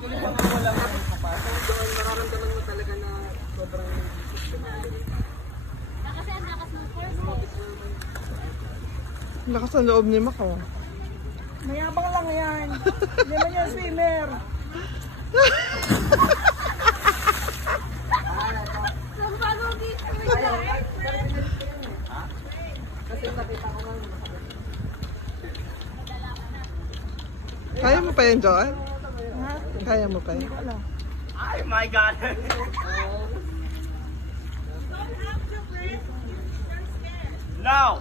Nararamdaman mo talaga na sobrang Kasi ang lakas ng force. Lakas ang loob ni Mako. Mayabang lang yan. Hindi man yan swimmer. Kaya mo pa yan, Joan? Kaya mo pa yan? oh my God! No!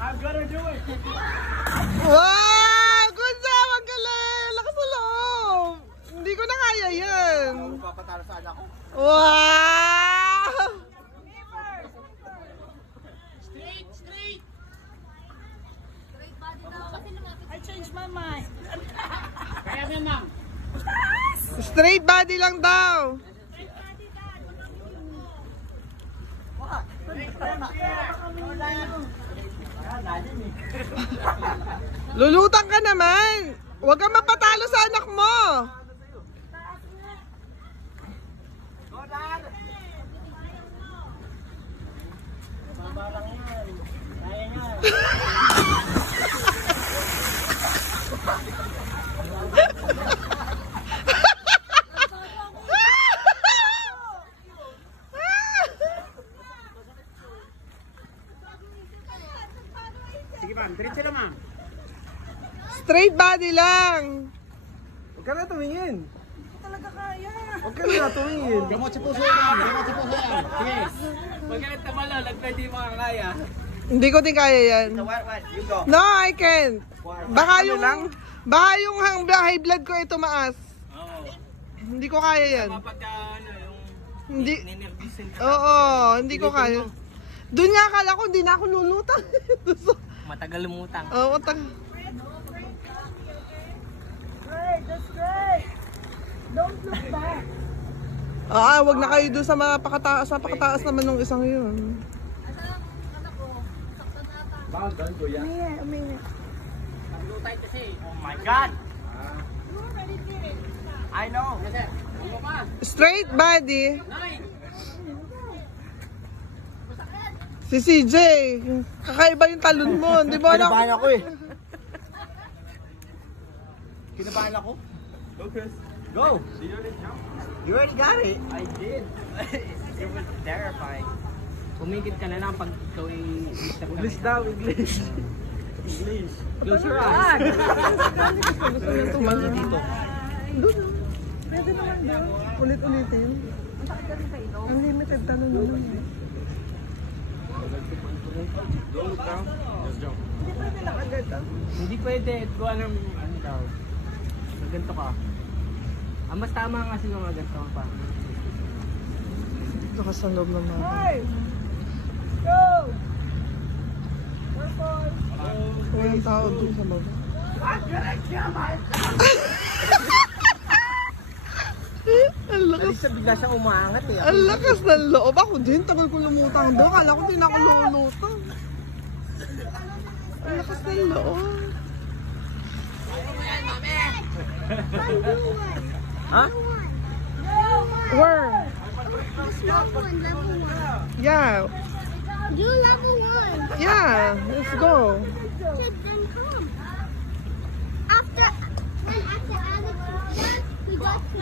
I'm gonna do it! Wow! Good job! Ang galing! Lakas sa loob! Hindi ko na kaya yan. Papatalo sa anak ko. Wow! Straight body daw. Kasi lumapit. I changed my mind. Kaya mo ma'am. Straight body lang daw. Lulutang ka naman. Huwag kang mapatalo sa anak mo. Sige ma'am, diretso na ma'am. Straight body lang. Huwag ka na tumingin. Talaga kaya. Huwag ka na tumingin. Gamot sa puso yan. Gamot sa puso yan. Sige. Huwag ka na tamala. Lagpay di makakaya. Hindi ko din kaya yan. What? You go. No, I can't. Baka yung high blood ko ay tumaas. Oo. Hindi ko kaya yan. Pagka ano, yung Hindi. ninervisin ka. Oo, hindi ko kaya. Doon nga akala ko, hindi na ako lulutang. Matagal lumutang. Oo, Great, that's great. Don't look back. wag na kayo doon sa pakataas naman ng isang yun. Umingi, umingi. Lutay kasi. Oh my God! I know. Straight body. Nine. Si CJ, kakaiba yung talon mo. Di ba anak? Kinabahan ako eh. Kinabahan ako. Go, Chris. Go! You already got it. I did. It was terrifying. Pumigit ka na lang pag ikaw ay... English daw, English. English. Close your eyes. Gusto nyo tumalo Dito. Pwede naman daw. Ulit-ulitin. Unlimited talon mo lang. Hindi pwede lang agad ah. Hindi pwede. Gawa ng ano daw. Ganito ka. Mas tama nga sila mga ganito pa. Lakas ang loob naman. Hey! Go! Purple! Walang tao doon sa baba. Ang lakas. Alisa bigla siya umaangat eh. Ang lakas ng loob. Ako din, tagal ko lumutang doon. Kala ko din ako lulutang. Ang lakas ng loob. Ha? Where? Level 1. Yeah. Do level 1. Yeah. Let's go. Then come. After Alex, we got to.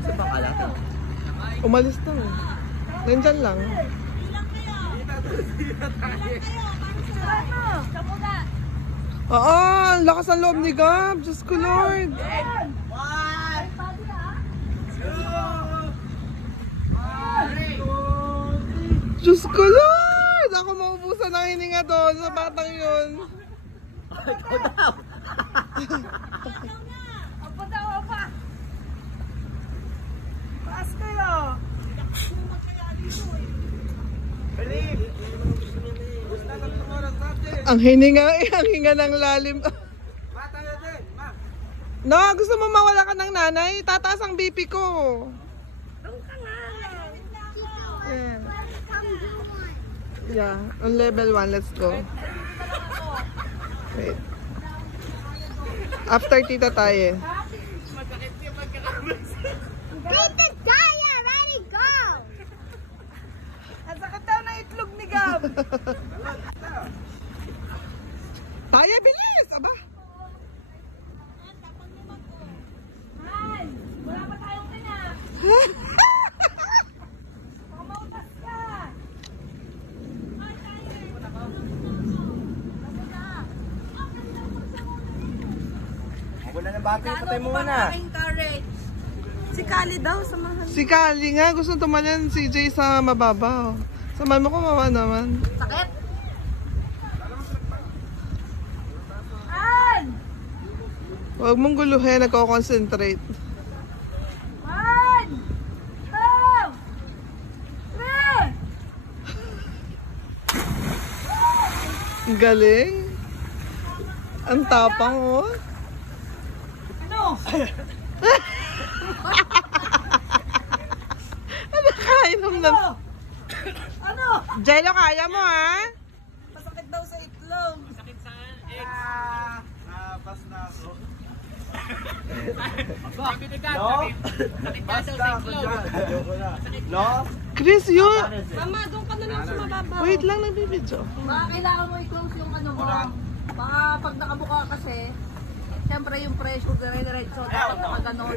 Sa pangala ka. Umalis na. Nandyan lang. Oo, ang lakas ng loob ni Gab. Diyos ko, Lord. Diyos ko, Lord. Ako maubusan ng hininga doon sa batang yun. Ikaw daw. Apa daw, apa? Paas kayo! Ang hininga ng lalim. No, gusto mo mawala ka ng nanay? Tataas ang BP ko. Yeah. Yeah, on level 1, let's go. Wait. After tita tayo. Tita Daya, ready, go! Ang sakit daw ng itlog ni Gab. Tayo, bilis! Aba! Han, wala pa tayong pinak. Pamautas ka. Ako na ng battery, patay mo muna. Si Kali daw, samahan. Si Kali nga, gusto tumalon si Jay sa mababaw. Samahan mo ko, mama naman. Sakit. Han! Huwag mong guluhin, nagko-concentrate. 1, 2, 3! Ang galing. Ang tapang, oh. Ano? Nakainom na. Ano? Jello, kaya mo, ha? Masakit daw sa itlog. Bas na ako. No? Basta ako dyan. Ayoko na. No? Chris, yun. Mama, doon ka na lang sa mababaw. Wait lang, nagbibidyo. Baka kailangan mo i-close yung ano mo. Baka pag nakabuka kasi, siyempre yung pressure dire-diretso. Dapat nakaganon.